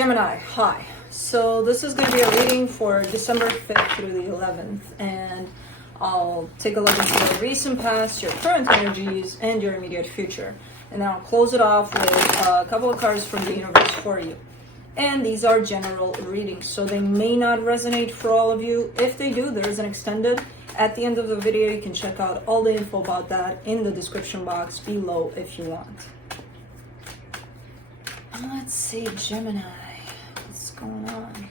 Gemini, hi. So this is going to be a reading for December 5th through the 11th, and I'll take a look into your recent past, your current energies, and your immediate future. And then I'll close it off with a couple of cards from the universe for you. And these are general readings, so they may not resonate for all of you. If they do, there is an extended. At the end of the video, you can check out all the info about that in the description box below if you want. Let's see, Gemini. What's going on?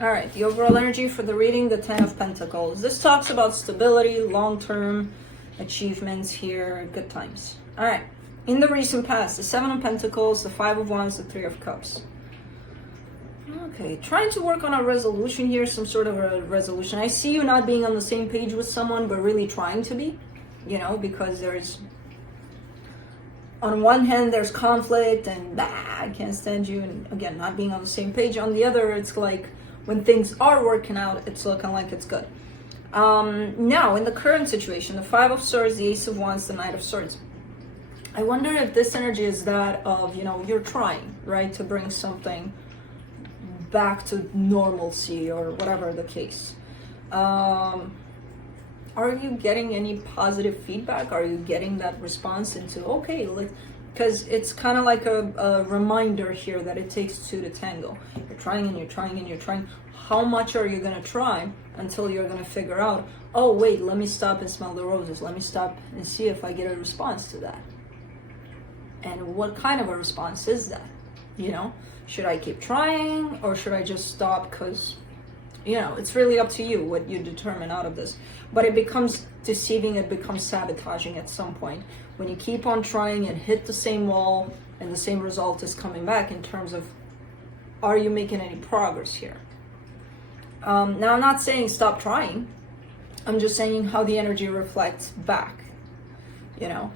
All right, the overall energy for the reading, the Ten of Pentacles. This talks about stability, long-term achievements here, good times. All right, in the recent past, the Seven of Pentacles, the Five of Wands, the Three of Cups. Okay, trying to work on a resolution here, some sort of a resolution. I see you not being on the same page with someone, but really trying to be, you know, because there's, on one hand, there's conflict and, I can't stand you, and again, not being on the same page. On the other, it's like, when things are working out, it's looking like it's good. Now, in the current situation, the Five of Swords, the Ace of Wands, the Knight of Swords. I wonder if this energy is that of, you know, you're trying, right, to bring something back to normalcy or whatever the case. Are you getting any positive feedback? Are you getting that response into, okay, because it's kind of like a reminder here that it takes two to tango. You're trying and you're trying and you're trying. How much are you going to try until you're going to figure out, oh, wait, let me stop and smell the roses. Let me stop and see if I get a response to that. And what kind of a response is that? You know, should I keep trying or should I just stop? Because, you know, it's really up to you what you determine out of this. But it becomes deceiving, it becomes sabotaging at some point. When you keep on trying and hit the same wall and the same result is coming back in terms of, are you making any progress here? Now, I'm not saying stop trying. I'm just saying how the energy reflects back. You know,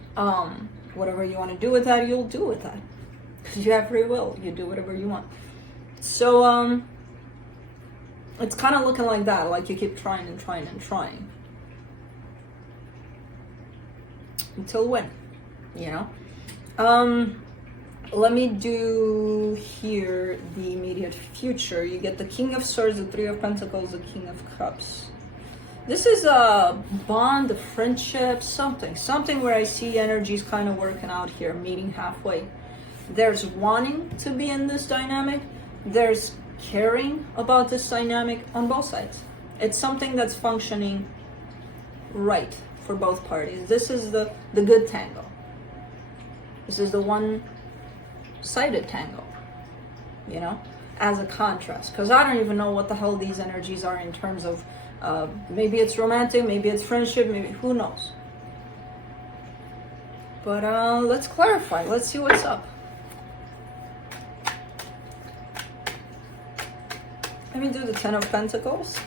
whatever you want to do with that, you'll do with that. Because you have free will. You do whatever you want. So, it's kind of looking like that. Like you keep trying and trying and trying. Until when? You know? Let me do here the immediate future. You get the King of Swords, the Three of Pentacles, the King of Cups. This is a bond, a friendship, something where I see energies kind of working out here, meeting halfway. There's wanting to be in this dynamic. There's caring about this dynamic on both sides. It's something that's functioning right for both parties. This is the good tango. This is the one-sided tango, you know, as a contrast. Because I don't even know what the hell these energies are in terms of, maybe it's romantic, maybe it's friendship, maybe, who knows. But let's clarify. Let's see what's up. Let me do the Ten of Pentacles.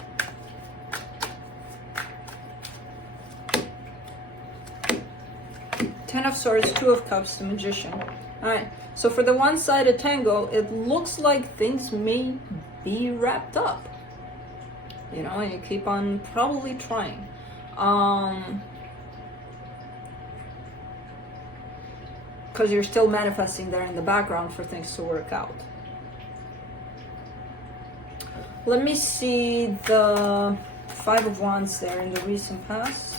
Ten of Swords, Two of Cups, the Magician. All right, so for the one-sided tango, it looks like things may be wrapped up. You know, and you keep on probably trying. Because you're still manifesting there in the background for things to work out. Let me see the Five of Wands there in the recent past.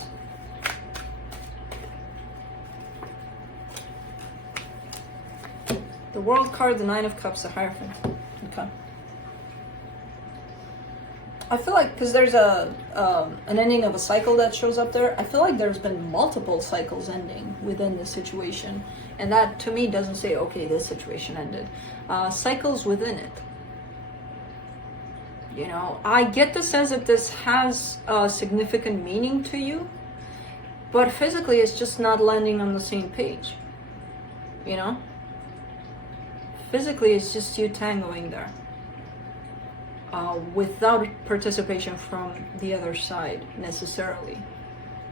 The World card, the Nine of Cups, the Hierophant. Okay. I feel like, because there's an ending of a cycle that shows up there, I feel like there's been multiple cycles ending within this situation. And that, to me, doesn't say, okay, this situation ended. Cycles within it. You know, I get the sense that this has a significant meaning to you, but physically it's just not landing on the same page. You know? Physically it's just you tangoing there. Without participation from the other side, necessarily.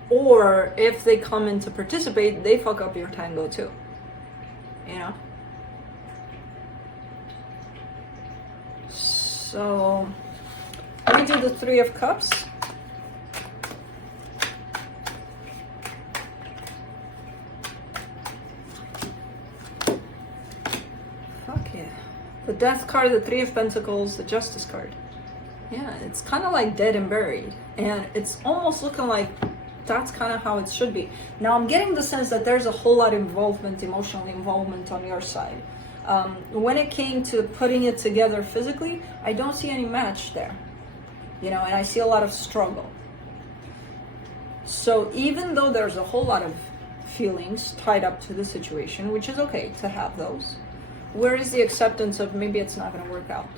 Or if they come in to participate, they fuck up your tango too. You know? So let me do the Three of Cups. Fuck yeah. The Death card, the Three of Pentacles, the Justice card. Yeah, it's kind of like dead and buried. And it's almost looking like that's kind of how it should be. Now I'm getting the sense that there's a whole lot of involvement, emotional involvement on your side. When it came to putting it together physically, I don't see any match there. You know, and I see a lot of struggle. So even though there's a whole lot of feelings tied up to the situation, which is okay to have those, where is the acceptance of maybe it's not going to work out?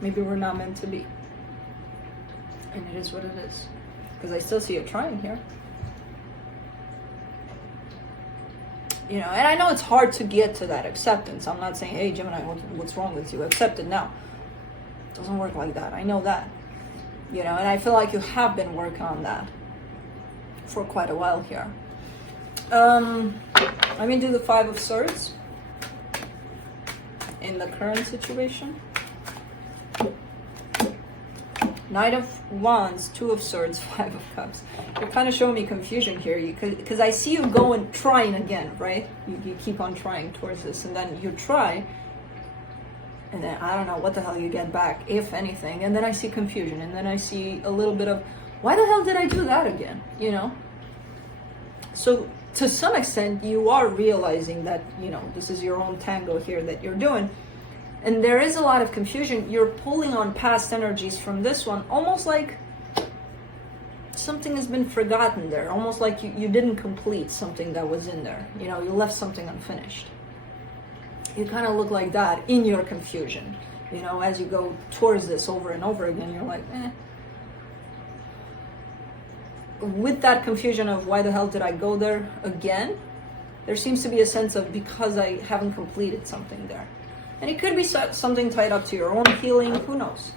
Maybe we're not meant to be. And it is what it is. Because I still see you trying here. You know, and I know it's hard to get to that acceptance. I'm not saying, hey, Gemini, what's wrong with you? Accept it now. It doesn't work like that. I know that. You know, and I feel like you have been working on that for quite a while here. Let me do the Five of Swords in the current situation. Knight of Wands, Two of Swords, Five of Cups. You're kind of showing me confusion here, because I see you going, trying again, right? You keep on trying towards this, and then you try, and then I don't know what the hell you get back, if anything, and then I see confusion, and then I see a little bit of, why the hell did I do that again, you know? So to some extent, you are realizing that, you know, this is your own tango here that you're doing. And there is a lot of confusion. You're pulling on past energies from this one, almost like something has been forgotten there, almost like you didn't complete something that was in there. You know, you left something unfinished. You kind of look like that in your confusion. You know, as you go towards this over and over again, you're like, eh. With that confusion of why the hell did I go there again, there seems to be a sense of because I haven't completed something there. And it could be something tied up to your own healing, who knows?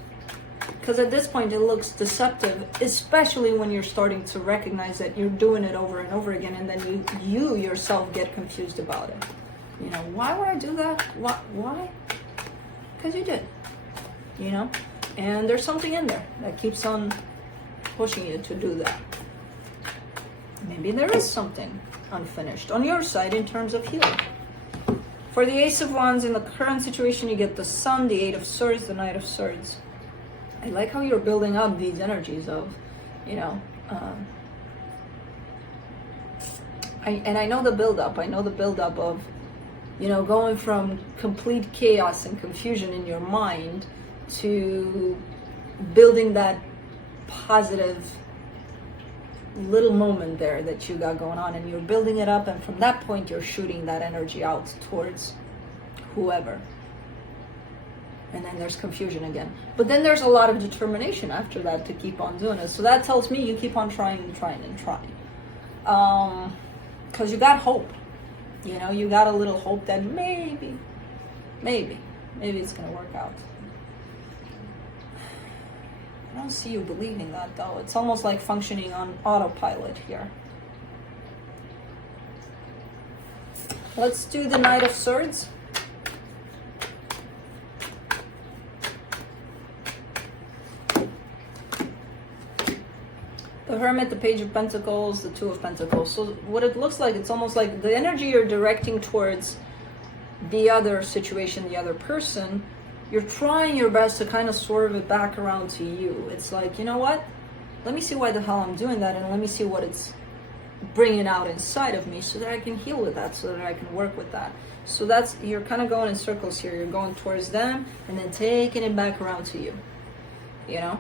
Because at this point it looks deceptive, especially when you're starting to recognize that you're doing it over and over again, and then you yourself get confused about it. You know, why would I do that? Why? Because you did, you know? And there's something in there that keeps on pushing you to do that. Maybe there is something unfinished on your side in terms of healing. For the Ace of Wands, in the current situation, you get the Sun, the Eight of Swords, the Knight of Swords. I like how you're building up these energies of, you know, I know the build-up. I know the build-up of, you know, going from complete chaos and confusion in your mind to building that positive little moment there that you got going on, and you're building it up, and from that point you're shooting that energy out towards whoever, and then there's confusion again, but then there's a lot of determination after that to keep on doing it. So that tells me you keep on trying and trying and trying, because you got hope. You know, you got a little hope that maybe it's gonna work out. I don't see you believing that, though. It's almost like functioning on autopilot here. Let's do the Knight of Swords. The Hermit, the Page of Pentacles, the Two of Pentacles. So what it looks like, it's almost like the energy you're directing towards the other situation, the other person, you're trying your best to kind of swerve it back around to you. It's like, you know what? Let me see why the hell I'm doing that, and let me see what it's bringing out inside of me so that I can heal with that, so that I can work with that. So that's, you're kind of going in circles here. You're going towards them and then taking it back around to you, you know?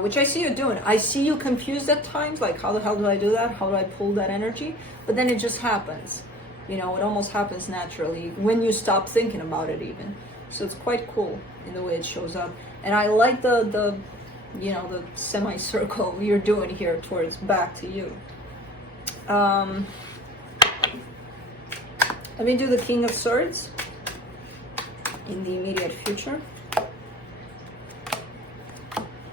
Which I see you doing. I see you confused at times, like how the hell do I do that? How do I pull that energy? But then it just happens. You know, it almost happens naturally when you stop thinking about it even. So it's quite cool in the way it shows up. And I like the you know, the semicircle you're doing here towards back to you. Let me do the King of Swords in the immediate future.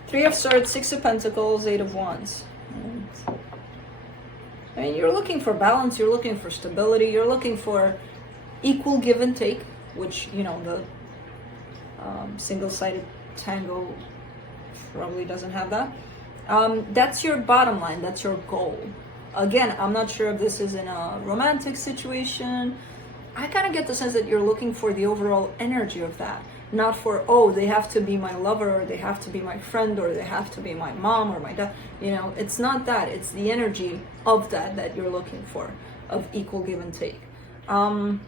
Three of Swords, Six of Pentacles, Eight of Wands. I mean, you're looking for balance, you're looking for stability, you're looking for equal give and take, which, you know, the single-sided Tango probably doesn't have that. That's your bottom line, that's your goal. Again, I'm not sure if this is in a romantic situation. I kind of get the sense that you're looking for the overall energy of that, not for, oh, they have to be my lover, or they have to be my friend, or they have to be my mom or my dad. You know, it's not that. It's the energy of that you're looking for, of equal give and take. And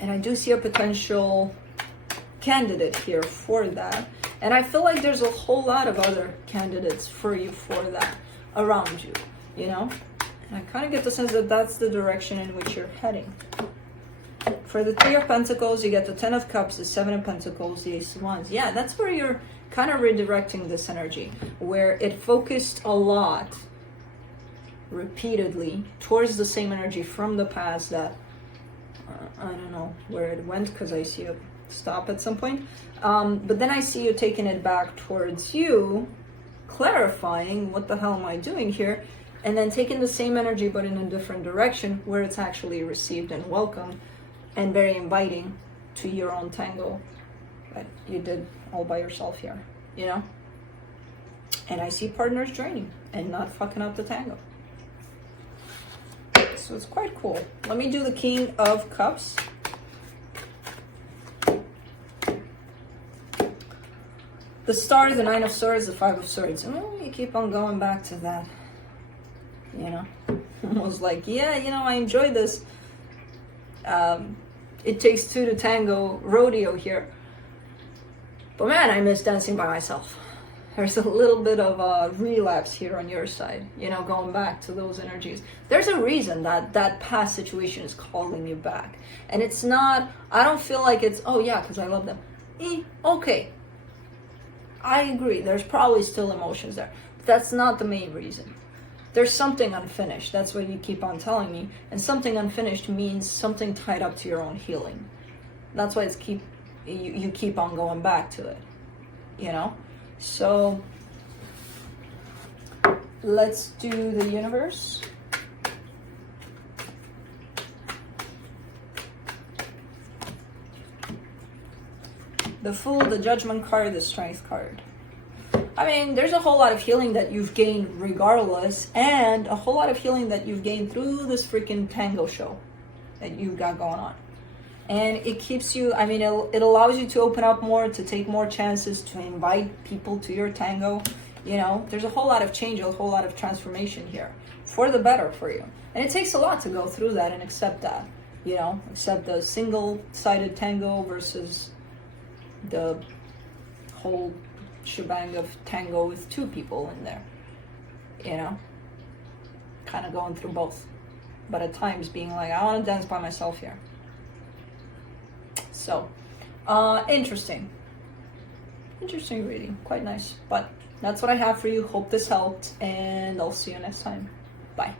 I do see a potential candidate here for that. And I feel like there's a whole lot of other candidates for you for that around you, you know? And I kind of get the sense that that's the direction in which you're heading. For the Three of Pentacles, you get the Ten of Cups, the Seven of Pentacles, the Ace of Wands. Yeah, that's where you're kind of redirecting this energy, where it focused a lot, repeatedly, towards the same energy from the past that, I don't know where it went, because I see it stop at some point. But then I see you taking it back towards you, clarifying, what the hell am I doing here? And then taking the same energy, but in a different direction, where it's actually received and welcomed, and very inviting to your own tango that you did all by yourself here, you know? And I see partners joining and not fucking up the tango. So it's quite cool. Let me do the King of Cups. The Star, the Nine of Swords, the Five of Swords. Oh, you keep on going back to that, you know? Almost like, yeah, you know, I enjoy this. It takes two to tango rodeo here. But man, I miss dancing by myself. There's a little bit of a relapse here on your side, you know, going back to those energies. There's a reason that that past situation is calling you back. And it's not, I don't feel like it's, oh yeah, because I love them. Okay. I agree, there's probably still emotions there. But that's not the main reason. There's something unfinished. That's what you keep on telling me. And something unfinished means something tied up to your own healing. That's why it's you keep on going back to it, you know? So let's do the universe. The Fool, the Judgment card, the Strength card. I mean, there's a whole lot of healing that you've gained regardless, and a whole lot of healing that you've gained through this freaking tango show that you've got going on. And it keeps you, I mean, it allows you to open up more, to take more chances, to invite people to your tango. You know, there's a whole lot of change, a whole lot of transformation here for the better for you. And it takes a lot to go through that and accept that, you know, accept the single-sided tango versus the whole shebang of tango with two people in there, you know, kind of going through both, but at times being like, I want to dance by myself here. So interesting reading, quite nice. But that's what I have for you. Hope this helped, and I'll see you next time. Bye.